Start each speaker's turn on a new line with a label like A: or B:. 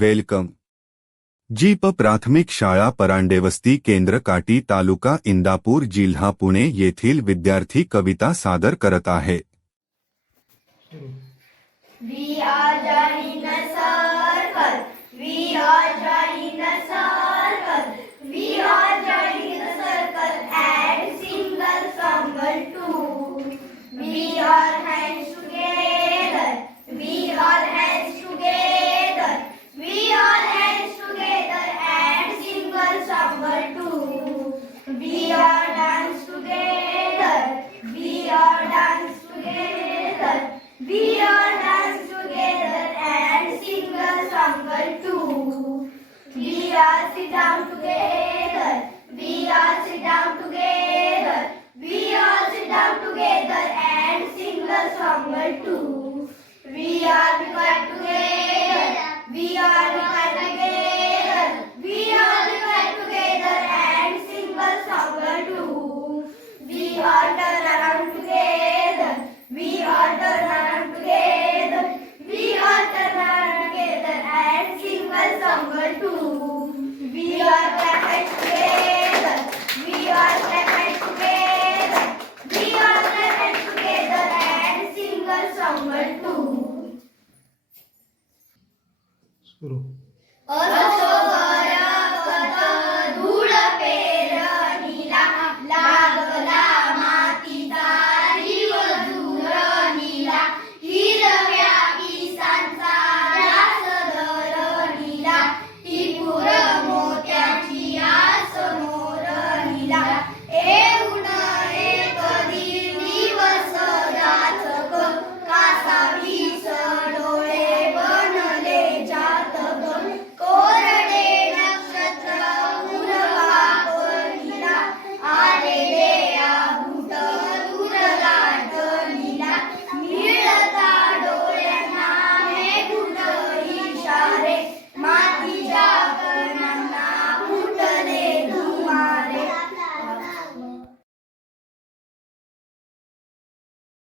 A: Welcome. Jeep प्राथमिक शाला परांडेवस्ती केंद्र काटी तालुका इंदापुर जिल्हा पुणे येथील विद्यार्थी कविता सादर करत है
B: Yes, sit down today.
C: Durou.